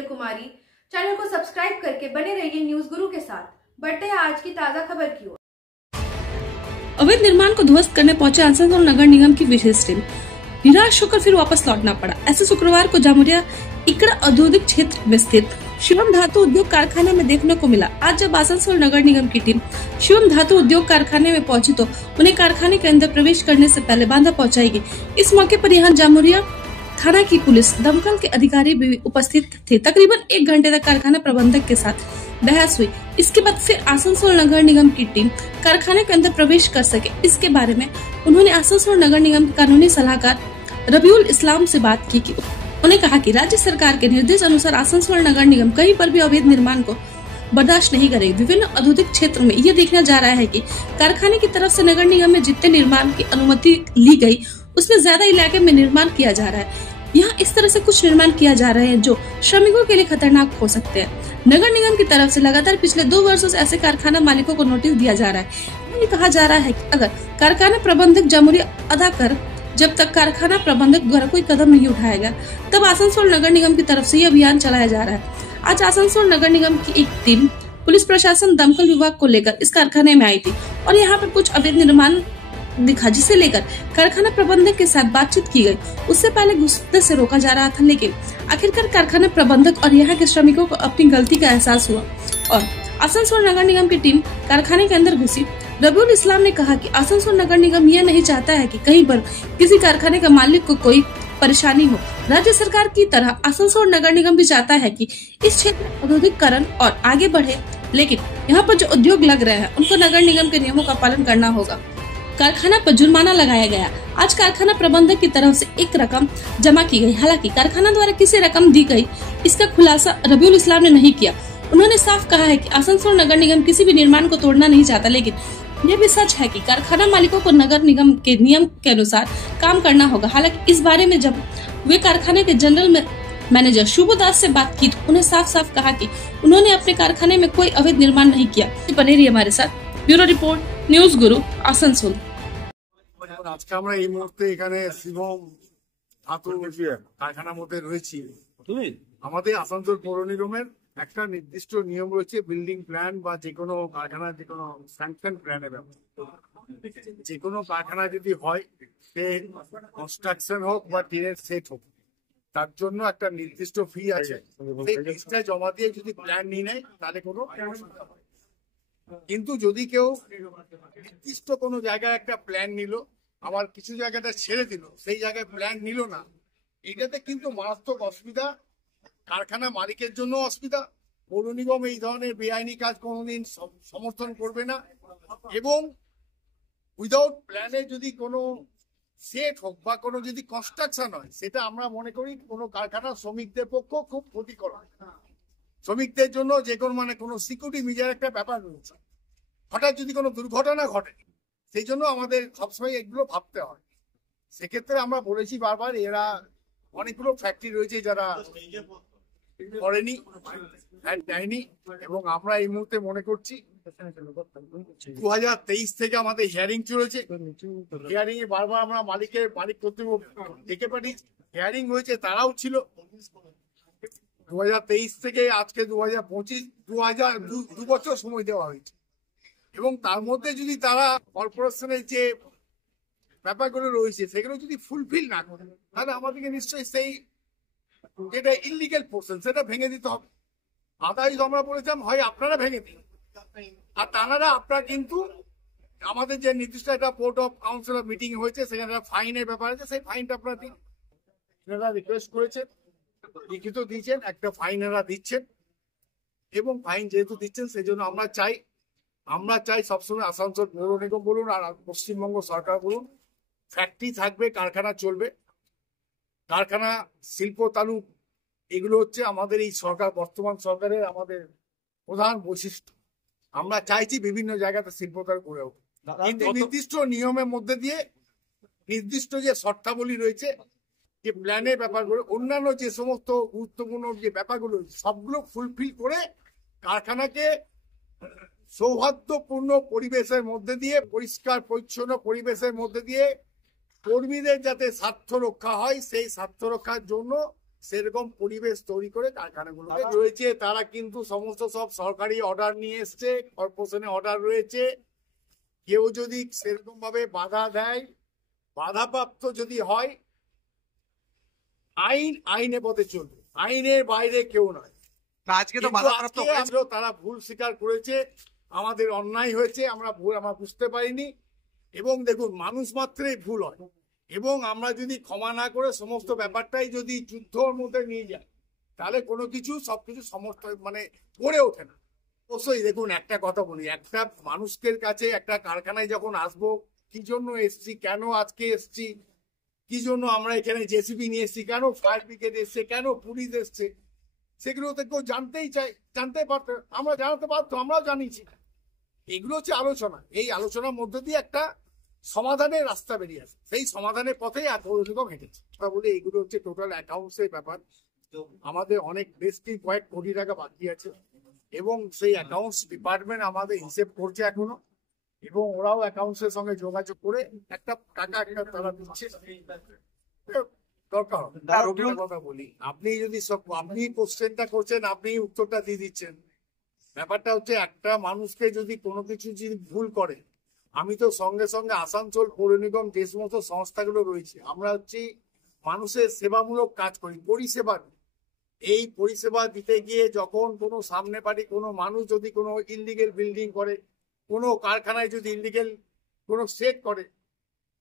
किंजल कुमारी। Channel को subscribe करके बने रहिए न्यूज गुरु के साथ। बढ़ते हैं आज की ताजा खबर की ओर। अवैध निर्माण को ध्वस्त करने पहुंचे आसनसोल नगर निगम की विशेष टीम। निराश होकर फिर वापस लौटना पड़ा। ऐसे शुक्रवार को जामुरिया इकड़ा औद्योगिक क्षेत्र में स्थित शिवम धातु उद्योग कारखाने में देखने को मिला। आज जब आसनसोल नगर निगम की टीम शिवम धातु उद्योग कारखाने में पहुंची तो उन्हें कारखाने के अंदर प्रवेश करने से पहले बाधा पहुंचाई गई। इस मौके पर यहाँ जामुरिया थाना की पुलिस, दमकल के अधिकारी भी उपस्थित थे। तकरीबन 1 घंटे तक कारखाना प्रबंधक के साथ बहस हुई। इसके बाद फिर आसनसोल नगर निगम की टीम कारखाने के अंदर प्रवेश कर सके, इसके बारे में उन्होंने आसनसोल नगर निगम के कानूनी सलाहकार रबीउल इस्लाम से बात की। उन्होंने कहा कि राज्य सरकार के निर्देश अनुसार आसनसोल नगर निगम कहीं पर भी अवैध निर्माण को बर्दाश्त नहीं करेगी। विभिन्न औद्योगिक क्षेत्रों में यह देखना जा रहा है कि कारखाने की तरफ से नगर निगम में जितने निर्माण की अनुमति ली गई उसमें ज्यादा इलाके में निर्माण किया जा रहा है। यहाँ इस तरह से कुछ निर्माण किया जा रहे हैं जो श्रमिकों के लिए खतरनाक हो सकते हैं। नगर निगम की तरफ से लगातार पिछले 2 वर्षों से ऐसे कारखाना मालिकों को नोटिस दिया जा रहा है। कहा जा रहा है कि अगर कारखाना प्रबंधक जामुरिया अदा कर जब तक कारखाना प्रबंधक द्वारा कोई कदम नहीं उठाया गया तब आसनसोल नगर निगम की तरफ से ये अभियान चलाया जा रहा है। आज आसनसोल नगर निगम की एक टीम पुलिस प्रशासन दमकल विभाग को लेकर इस कारखाने में आई थी और यहाँ पर कुछ अवैध निर्माण दिखा, जिसे लेकर कारखाना प्रबंधक के साथ बातचीत की गई। उससे पहले घुसने से रोका जा रहा था, लेकिन आखिरकार कारखाना प्रबंधक और यहाँ के श्रमिकों को अपनी गलती का एहसास हुआ और आसनसोल नगर निगम की टीम कारखाने के अंदर घुसी। रबीउल इस्लाम ने कहा कि आसनसोल नगर निगम यह नहीं चाहता है कि कहीं पर किसी कारखाने का मालिक को कोई परेशानी हो। राज्य सरकार की तरह आसनसोल नगर निगम भी चाहता है कि इस क्षेत्र में औद्योगिकरण और आगे बढ़े, लेकिन यहाँ पर जो उद्योग लग रहे हैं उनको नगर निगम के नियमों का पालन करना होगा। कारखाना पर जुर्माना लगाया गया। आज कारखाना प्रबंधक की तरफ से एक रकम जमा की गई। हालांकि कारखाना द्वारा किसी रकम दी गई इसका खुलासा रबीउल इस्लाम ने नहीं किया। उन्होंने साफ कहा है कि आसनसोल नगर निगम किसी भी निर्माण को तोड़ना नहीं चाहता, लेकिन यह भी सच है कि कारखाना मालिकों को नगर निगम के नियम के अनुसार काम करना होगा। हालांकि इस बारे में जब वे कारखाने के जनरल मैनेजर शुभदास से बात की तो उन्हें साफ साफ कहा कि उन्होंने अपने कारखाने में कोई अवैध निर्माण नहीं किया। बने रहिए हमारे साथ। ब्यूरो रिपोर्ट, न्यूज गुरु, आसनसोल। আজকে আমরা এই মুহূর্তে এখানে শিবম ধাতু কারখানার মধ্যে রয়েছি। আমাদের আসানসোল পৌর নিগমের একটা নির্দিষ্ট নিয়ম রয়েছে, বিল্ডিং প্ল্যান বা যে কোনো কারখানার যে কোনো স্যাংশন প্ল্যানের ব্যাপারে। যে কোনো কারখানা যদি হয়, সে কনস্ট্রাকশন হোক বা টিনের সেট হোক, তার জন্য একটা নির্দিষ্ট ফি আছে। সেই ফিসটা জমা দিয়ে যদি প্ল্যান নিয়ে নেয় তাহলে কোনো অসুবিধা হয়। কিন্তু যদি কেউ নির্দিষ্ট কোনো জায়গায় একটা প্ল্যান নিল, আবার কিছু জায়গাটা ছেড়ে দিল, সেই জায়গায় প্ল্যান নিল না, এটাতে কিন্তু মারাত্মক অসুবিধা। কারখানা মালিকের জন্য অসুবিধা। পৌর নিগম এই ধরনের বেআইনি কাজ কোনোদিন সমর্থন করবে না এবং উইদাউট প্ল্যানে যদি কোনো সেট হোক বা কোনো যদি কনস্ট্রাকশন হয়, সেটা আমরা মনে করি কোনো কারখানার শ্রমিকদের পক্ষ খুব ক্ষতিকর। শ্রমিকদের জন্য যে কোনো কোনো সিকিউরিটি মেজার একটা ব্যাপার রয়েছে। হঠাৎ যদি কোনো দুর্ঘটনা ঘটে, সেই জন্য আমাদের সবসময় এগুলো ভাবতে হয়। সেক্ষেত্রে আমরা বলেছি বারবার, এরা অনেকগুলো ফ্যাক্টরি রয়েছে যারা করেনি, নেয়নি, এবং আমরা এই মুহূর্তে মনে করছি 2023 থেকে আমাদের হিয়ারিং চলেছে। হিয়ারিং এ বারবার আমরা মালিক কর্তৃপক্ষ ডেকে পাঠিয়েছি। হিয়ারিং হয়েছে, তারাও ছিল 2023 থেকে আজকে 2025, 2 বছর সময় দেওয়া হয়েছে। এবং তার মধ্যে যদি তারা কর্পোরেশনের যে ব্যাপারগুলো রয়েছে সেগুলো যদি ফুলফিল না করে, তাহলে আমাদেরকে নিশ্চয়ই সেই যেটা ইলিগাল পোর্শন সেটা ভেঙে দিতে হবে। আদারওয়াইজ আমরা বলেছিলাম, হয় আপনারা ভেঙে দিন, আর তারা আপনারা কিন্তু আমাদের যে নির্দিষ্ট একটা পোর্ট অফ কাউন্সিল মিটিং হয়েছে, সেখানে ফাইনের ব্যাপার আছে, সেই ফাইনটা আপনারা দিন। এনারা রিকোয়েস্ট করেছেন, লিখিত দিয়েছেন, একটা ফাইন এরা দিচ্ছেন, এবং ফাইন যেহেতু দিচ্ছেন সেই জন্য আমরা চাই সবসময় আসানসোল পৌর নিগম বলুন আর পশ্চিমবঙ্গ সরকার বলুন, ফ্যাক্টরি থাকবে, কারখানা চলবে। কারখানা, শিল্প তালু, এগুলো হচ্ছে আমাদের এই সরকার, বর্তমান সরকারের আমাদের প্রধান বৈশিষ্ট্য। আমরা চাইছি বিভিন্ন জায়গাতে শিল্প তালু গড়ে উঠুক, কিন্তু নির্দিষ্ট নিয়মের মধ্যে দিয়ে, নির্দিষ্ট যে শর্তাবলী রয়েছে, যে প্ল্যানের ব্যাপারগুলো, অন্যান্য যে সমস্ত গুরুত্বপূর্ণ যে ব্যাপারগুলো সবগুলো ফুলফিল করে কারখানাকে সৌহার্দ্যপূর্ণ পরিবেশের মধ্যে দিয়ে, পরিষ্কার পরিচ্ছন্ন পরিবেশের মধ্যে দিয়ে কর্মীদের যাতে স্বার্থ রক্ষা হয়, সেই স্বার্থ রক্ষার জন্য সেরকম পরিবেশ তৈরি করে কারখানাগুলো রয়েছে। তারা কিন্তু সমস্ত সব সরকারি অর্ডার নিয়ে এসছে, কর্পোরেশনে অর্ডার রয়েছে। কেউ যদি সেরকম ভাবে বাধা দেয়, বাধাপ্রাপ্ত যদি হয়, আইনে পথে চলবে, আইনের বাইরে কেউ নয়। আজকে তো বাধাপ্রাপ্ত হয়েছে, তারা ভুল স্বীকার করেছে, আমাদের অন্যায় হয়েছে, আমরা বুঝতে পারিনি। এবং দেখুন, মানুষ মাত্রই ভুল হয়, এবং আমরা যদি ক্ষমা না করে সমস্ত ব্যাপারটাই যদি যুদ্ধর মধ্যে নিয়ে যাই, তাহলে কোনো কিছু সবকিছু সমস্ত গড়ে ওঠে না। অবশ্যই দেখুন, একটা কথা বলি, একটা মানুষের কাছে একটা কারখানায় যখন আসবো, কি জন্য এসছি, কেন আজকে এসছি, কি জন্য আমরা এখানে জেসিবি নিয়ে এসছি, কেন ফায়ার ব্রিগেড এসছে, কেন পুলিশ এসছে, সেগুলো তো কেউ জানতেই চাই, জানতে পারতো, আমরা জানাতে পারতো, আমরাও জানিয়েছি। এগুলো হচ্ছে আলোচনা। এই আলোচনার মধ্যে দিয়ে একটা সমাধানের রাস্তা বেরিয়ে আসে, সেই সমাধানের পথেই পৌর নিগম হেঁটেছে। বলে এইগুলো হচ্ছে টোটাল অ্যাকাউন্টসের ব্যাপার। আমাদের অনেক বেশ কয়েক কোটি টাকা বাকি আছে, এবং সেই অ্যাকাউন্টস ডিপার্টমেন্ট আমাদের হিসেব করছে এখনো, এবং ওরাও অ্যাকাউন্টসের সঙ্গে যোগাযোগ করে একটা টাকা তারা দিচ্ছে দরকার। কথা বলি, আপনি যদি আপনি কোশ্চেনটা করছেন, আপনি উত্তরটা দিয়ে দিচ্ছেন। ব্যাপারটা হচ্ছে, একটা মানুষকে যদি কোনো কিছু যদি ভুল করে, আমি তো সঙ্গে সঙ্গে আসানসোল পৌর নিগম যে সমস্ত সংস্থাগুলো রয়েছে, আমরা হচ্ছে মানুষের সেবামূলক কাজ করি, পরিষেবা। এই পরিষেবা দিতে গিয়ে যখন কোনো সামনে পারি কোনো মানুষ যদি কোনো ইললিগেল বিল্ডিং করে, কোনো কারখানায় যদি ইললিগেল কোনো সেট করে,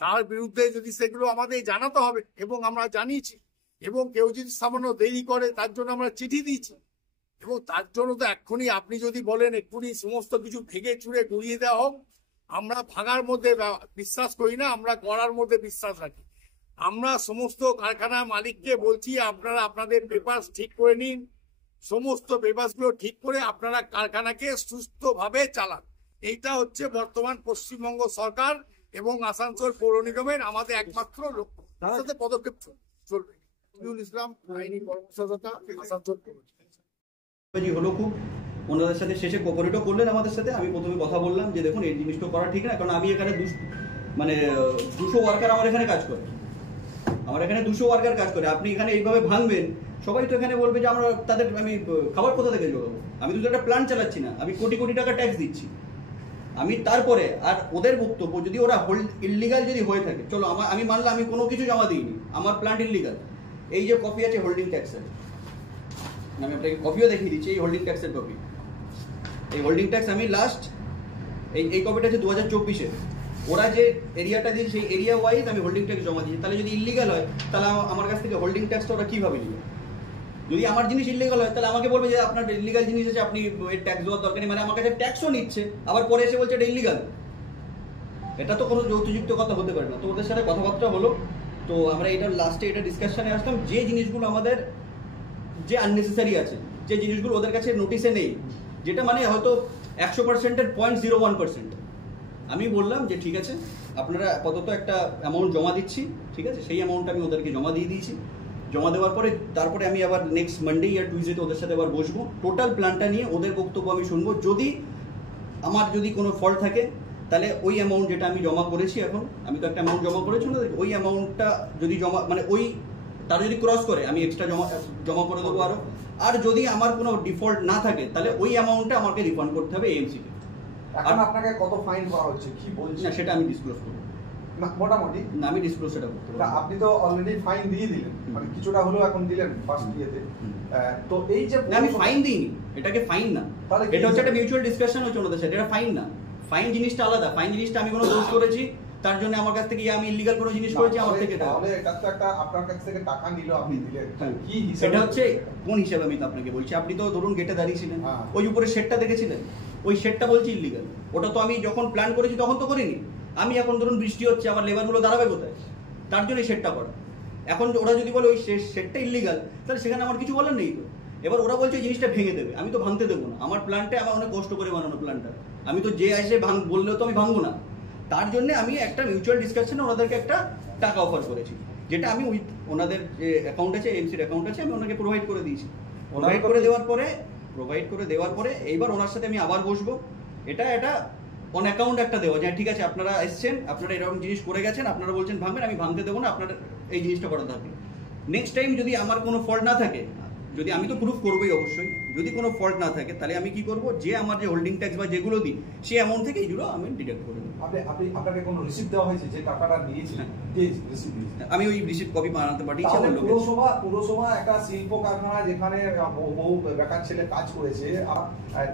তার বিরুদ্ধে যদি সেগুলো আমাদের জানাতে হবে, এবং আমরা জানিয়েছি। এবং কেউ যদি সামান্য দেরি করে, তার জন্য আমরা চিঠি দিয়েছি। এবং তার জন্য তো এক্ষুনি আপনি যদি বলেন এক্ষুনি সমস্ত কিছু ভেঙে চুরে গুড়িয়ে দেওয়া হোক, আমরা ভাঙার মধ্যে বিশ্বাস করি না, আমরা গড়ার মধ্যে বিশ্বাস রাখি। আমরা সমস্ত কারখানা মালিককে বলছি, আপনারা আপনাদের পেপার ঠিক করে নিন, সমস্ত পেপারগুলো ঠিক করে আপনারা কারখানাকে সুস্থভাবে চালান। এইটা হচ্ছে বর্তমান পশ্চিমবঙ্গ সরকার এবং আসানসোল পৌর নিগমের আমাদের একমাত্র লক্ষ্য। তার সাথে পদক্ষেপ চলবে। ইসলাম, আইনি কর্মকর্তা, আসানসোল হলো খুব ওনাদের সাথে শেষে কোঅপারেটও করলেন আমাদের সাথে। আমি প্রথমে কথা বললাম যে দেখুন, এই জিনিসটা করা ঠিক না, কারণ আমি এখানে 200 ওয়ার্কার আমার এখানে কাজ করে, কাজ করে। আপনি এখানে এইভাবে ভাঙবেন, সবাই তো এখানে বলবে যে আমরা তাদের আমি খাবার কোথা থেকে জোগাবো। আমি তো একটা প্ল্যান চালাচ্ছি না, আমি কোটি কোটি টাকা ট্যাক্স দিচ্ছি। আমি তারপরে আর ওদের বক্তব্য, যদি ওরা ইললিগাল যদি হয়ে থাকে, চলো আমি মানলাম আমি কোনো কিছু জমা দিইনি, আমার প্ল্যান্ট ইললিগাল। এই যে কপি আছে হোল্ডিং ট্যাক্সের, আমি আপনাকে কপিও দেখিয়ে দিচ্ছি, এই হোল্ডিং ট্যাক্সের কপি। এই হোল্ডিং ট্যাক্স আমি লাস্ট এই কপিটা আছে 2024-এর। ওরা যে এরিয়াটা দিয়েছে সেই এরিয়া ওয়াইজ আমি হোল্ডিং ট্যাক্স জমা দিয়েছি। তাহলে যদি ইললিগাল হয়, তাহলে আমার কাছ থেকে হোল্ডিং ট্যাক্সটা ওরা কীভাবে নিবে? যদি আমার জিনিস ইললিগাল হয়, তাহলে আমাকে বলবে যে আপনার ইললিগাল জিনিস আছে, আপনি এর ট্যাক্স দেওয়ার দরকার নেই। মানে আমার কাছে ট্যাক্সও নিচ্ছে, আবার পরে এসে বলছে এটা ইললিগাল। এটা তো কোনো যৌক্তিযুক্ত কথা হতে পারে না। তো ওদের সাথে কথাবার্তা হলো, তো আমরা এটা লাস্টে এটা ডিসকাশনে আসলাম, যে জিনিসগুলো আমাদের যে আননেসেসারি আছে, যে জিনিসগুলো ওদের কাছে নোটিশে নেই, যেটা মানে হয়তো 100%-এর 0.01%, আমি বললাম যে ঠিক আছে, আপনারা আপাতত একটা অ্যামাউন্ট জমা দিচ্ছি, ঠিক আছে। সেই অ্যামাউন্টটা আমি ওদেরকে জমা দিয়ে দিয়েছি। জমা দেওয়ার পরে তারপরে আমি আবার নেক্সট মানডে আর টিউজডেতে ওদের সাথে আবার বসবো, টোটাল প্ল্যানটা নিয়ে ওদের বক্তব্য আমি শুনবো। যদি আমার কোনো ফল্ট থাকে, তাহলে ওই অ্যামাউন্ট যেটা আমি জমা করেছি, এখন আমি তো একটা অ্যামাউন্ট জমা করেছি না, ওই অ্যামাউন্টটা যদি জমা ওই তারা যদি ক্রস করে, আমি এক্সট্রা জমা করে দেবো আরো। আর যদি আমার কোনো ডিফল্ট না থাকে, তাহলে ওই অ্যামাউন্টটা আমাকে রিফান্ড করতে হবে এএমসি-কে। এখন আপনাকে কত ফাইন করা হচ্ছে কি বলছেন? না, সেটা আমি ডিসক্লোজ করব না, মোটামুটি না, আমি ডিসক্লোজ সেটা করতে পারবো। আপনি তো অলরেডি ফাইন দিয়ে দিলেন, মানে কিছুটা হলেও এখন দিলেন ফার্স্ট ইয়েতে। তো এই যে আমি ফাইন দিইনি, এটাকে ফাইন না, এটা হচ্ছে একটা মিউচুয়াল ডিসকাশন হচ্ছে ওনাদের সাথে, এটা ফাইন না। ফাইন জিনিসটা আলাদা। ফাইন জিনিসটা আমি কোনো দোষ করেছি, তার জন্য আমার কাছ থেকে আমি ইলিগাল কোনো জিনিস করেছি, আমার থেকে তাহলে এটা তো একটা আপনার কাছ থেকে টাকা নিল, আপনি দিলেন কি হিসাবে? এটা হচ্ছে কোন হিসাবে আমি তো আপনাকে বলছি। আপনি তো ধরুন গেটে দাঁড়িয়েছিলেন, ওই উপরে শেডটা দেখেছিলেন, ওই শেডটা বলছি ইলিগাল। ওটা তো আমি যখন প্ল্যান করেছি তখন তো করিনি। আমি এখন ধরুন বৃষ্টি হচ্ছে, আমার লেবারগুলো দাঁড়াবে কোথায়? তার জন্য শেডটা করা। এখন ওরা যদি বলে ওই শেডটা ইলিগাল, তাহলে সেখানে আমার কিছু বলার নেই তো। এবার ওরা বলছে জিনিসটা ভেঙে দেবে, আমি তো ভাঙতে দেবো না। আমার প্ল্যানটা আমার অনেক কষ্ট করে বানানো প্ল্যানটা, আমি তো যে আসে বললেও তো আমি ভাঙবো না। তার জন্য আমি একটা মিউচুয়াল ডিসকাশনে ওনাদেরকে একটা টাকা অফার করেছি, যেটা আমি ওনাদের যে অ্যাকাউন্ট আছে, এমসির অ্যাকাউন্ট আছে, আমি ওনাকে প্রোভাইড করে দিয়েছি। প্রোভাইড করে দেওয়ার পরে এইবার ওনার সাথে আমি আবার বসবো। এটা অন অ্যাকাউন্ট একটা দেওয়া যায়, ঠিক আছে আপনারা এসছেন, আপনারা এরকম জিনিস করে গেছেন, আপনারা বলছেন ভাঙবেন, আমি ভাঙতে দেবো না, আপনার এই জিনিসটা করা থাকবে। নেক্সট টাইম যদি আমার কোনো ফল্ট না থাকে, যদি আমি তো প্রুফ করবোই অবশ্যই, যদি কোনো ফল্ট না থাকে তাহলে আমি কি করব, যে আমার যে হোল্ডিং ট্যাক্স বা যেগুলো দিই সেই অ্যামাউন্ট থেকে এইগুলো আমি ডিডাক্ট করে দেবো। আপনাকে কোনো রিসিপ্ট দেওয়া হয়েছে যে টাকাটা নিয়েছিলেন? যে রিসিপ্ট আমি ওই রিসিপ্ট কপি বানাতে পাঠিয়েছি আমার লোকের। পুরসভা একটা শিল্প কারখানা যেখানে বহু বেকার ছেলে কাজ করেছে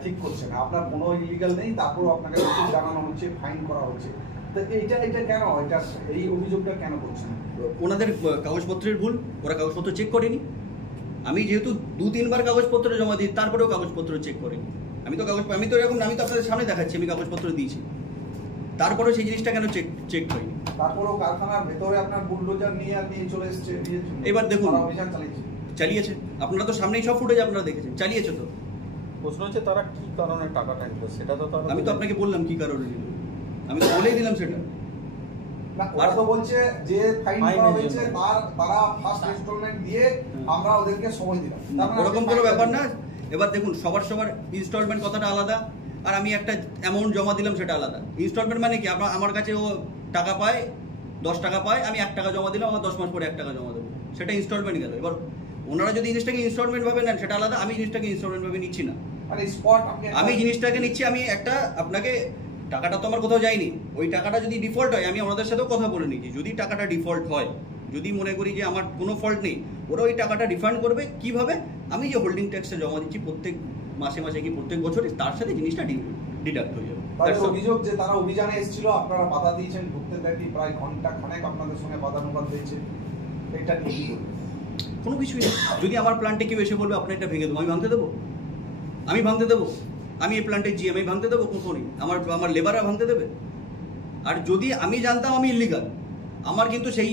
ঠিক করছে না, আপনার কোনো ইলিগাল নেই, তারপর আপনাকে নোটিশ জানানো হচ্ছে, ফাইন করা হচ্ছে, তো এটা কেন, এটা এই অভিযোগটা কেন করছেন? ওনাদের কাগজপত্রের ভুল, ওরা কাগজপত্র চেক করেনি। আমি যেহেতু 2-3 বার কাগজপত্র জমা দিই, তারপরেও কাগজপত্র চেক করেনি। আমি তো এরকম, আমি তো আপনাদের সামনে দেখাচ্ছি আমি কাগজপত্র দিয়েছি, তারপরেও সেই জিনিসটা কেন চেক হয়নি? তারপরেও কারখানার ভেতরে আপনার বুলডোজার নিয়ে চলে এসছে। এবার দেখুন অভিযান চালিয়েছে, আপনারা তো সামনেই সব ফুটেজ আপনারা দেখেছেন, চালিয়েছে তো। প্রশ্ন হচ্ছে তারা কি কারণে টাকাটা নিল সেটা তো তারা, আমি তো আপনাকে বললাম কি কারণে নিল, আমি তো বলেই দিলাম সেটা। ওরা তো বলছে যে ফাইন করা হয়েছে তারা ফার্স্ট ইনস্টলমেন্ট দিয়ে আমরা ওদেরকে সময় দিলাম, ওরকম কোনো ব্যাপার না। এবার দেখুন সবার ইনস্টলমেন্ট কথাটা আলাদা, আর আমি একটা অ্যামাউন্ট জমা দিলাম সেটা আলাদা। ইনস্টলমেন্ট মানে কি, আমার কাছে ও টাকা পায়, 10 টাকা পায়, আমি 1 টাকা জমা দিলাম, আমার 10 মাস পরে 1 টাকা জমা দেবো, সেটা ইনস্টলমেন্ট গেল। এবার ওনারা যদি জিনিসটাকে ইনস্টলমেন্ট ভাবে নেন সেটা আলাদা, আমি জিনিসটাকে ইনস্টলমেন্ট ভাবে নিচ্ছি না। মানে স্পট আমি জিনিসটাকে নিচ্ছি, আমি একটা আপনাকে টাকাটা তো আমার কোথাও যায়নি, ওই টাকাটা যদি ডিফল্ট হয়, আমি ওনাদের সাথেও কথা বলে নিচ্ছি, যদি টাকাটা ডিফল্ট হয়, যদি মনে করি যে আমার কোনো ফল্ট নেই, ওরা ওই টাকাটা রিফান্ড করবে। কিভাবে? আমি যে হোল্ডিং ট্যাক্সটা জমা দিচ্ছি প্রত্যেক মাসে কি প্রত্যেক বছরে, তার সাথে জিনিসটা ডিডাক্ট হয়ে যাবে। অভিযোগ যে তারা অভিযানে এসেছিল, আপনারা বাধা দিয়েছেন, ঢুকতে দেননি, প্রায় ঘন্টা খানেক আপনাদের সঙ্গে বাদানুবাদ হয়েছে, এটা কি? কোনো কিছুই না। যদি আমার প্ল্যান্টে কেউ এসে বলবে আপনার এটা ভেঙে দেবো, আমি ভাঙতে দেবো? আমি ভাঙতে দেবো? আমি এই প্ল্যান্টের জিএম, আমি ভাঙতে দেবো? কখনই। আমার লেবাররা ভাঙতে দেবে? আর যদি আমি জানতাম আমি ইল্লিগাল, আমার কিন্তু সেই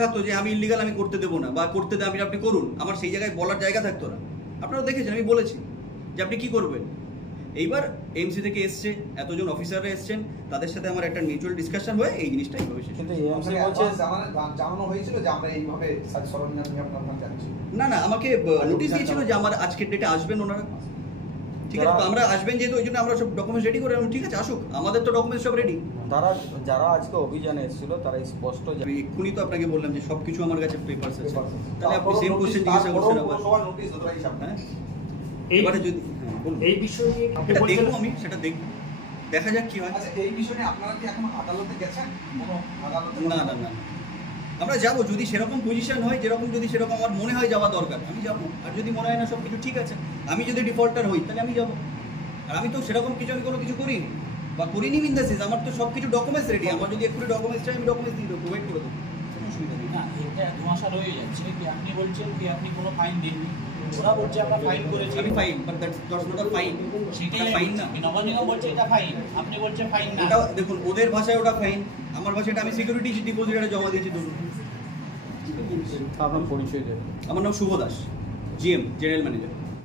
থাকতো যে আমি ইল্লিগাল, আমি করতে দেবো না, বা করতে দেন আপনি করুন, আমার সেই জায়গায় বলার জায়গা থাকতো না। আপনারা দেখেছেন আমি বলেছি যে আপনি কি করবেন। এইবার এমসি থেকে এসছে, এতজন অফিসাররা এসছেন, তাদের সাথে আমার একটা মিউচুয়াল ডিসকাশন হয়ে এই জিনিসটা এইভাবে শেষ। কিন্তু এমসি বলছে জানানো হয়েছিল যে আমরা এইভাবে সরঞ্জাম নিয়ে আপনার কাছে যাচ্ছি। না, আমাকে নোটিশ দিয়েছিল যে আমার আজকের ডেটে আসবেন ওনারা, ঠিক আছে, তো আমরা আসবেন যেহেতু ওই জন্য আমরা সব ডকুমেন্টস রেডি করে, ঠিক আছে আসুক, আমাদের তো ডকুমেন্টস সব রেডি। যারা আজকে অভিযানে এসেছিল তারা স্পষ্ট, আমি এক্ষুনি তো আপনাকে বললাম যে সবকিছু আমার কাছে পেপারস আছে, তাহলে আপনি সেম কোশ্চেন জিজ্ঞাসা করছেন আবার। হ্যাঁ, এবারে যদি এই বিষয়ে দেখবো, আমি সেটা দেখবো, দেখা যাক কি হয়। আচ্ছা, এই বিষয়ে আপনারা কি এখন আদালতে গেছেন? কোনো আদালতে? না, আমরা যাবো যদি সেরকম পজিশন হয়, যেরকম যদি সেরকম আমার মনে হয় যাওয়া দরকার আমি যাবো, আর যদি মনে হয় না সব কিছু ঠিক আছে, আমি যদি ডিফল্টার হই তাহলে আমি যাবো। আর আমি তো সেরকম কিছু, আমি কোনো কিছু করিনি বা করিনি ইন দ্য সেন্স, আমার তো সব কিছু ডকুমেন্টস রেডি, আমার যদি একটু ডকুমেন্টস চাই আমি ডকুমেন্টস দিয়ে দেবো, প্রোভাইড করে দেবো, কোনো অসুবিধা নেই। না, এটা ধোঁয়াশা রয়ে যাচ্ছে কি আপনি বলছেন কি আপনি কোনো ফাইন দেননি, ওরা বলছে আমরা ফাইন করেছি। আমি fine, but that's not a fine. সেটাই ফাইন না, নগর নিগম বলছে এটা ফাইন, আপনি বলছেন ফাইন না। ওটা দেখুন ওদের ভাষায় ওটা ফাইন, আমার ভাষায় আমি সিকিউরিটি ডিপোজিটরে জমা দিয়েছি। ধরুন আপনার পরিচয় দেবেন। আমার নাম শুভ দাস, জিএম, জেনারেল ম্যানেজার।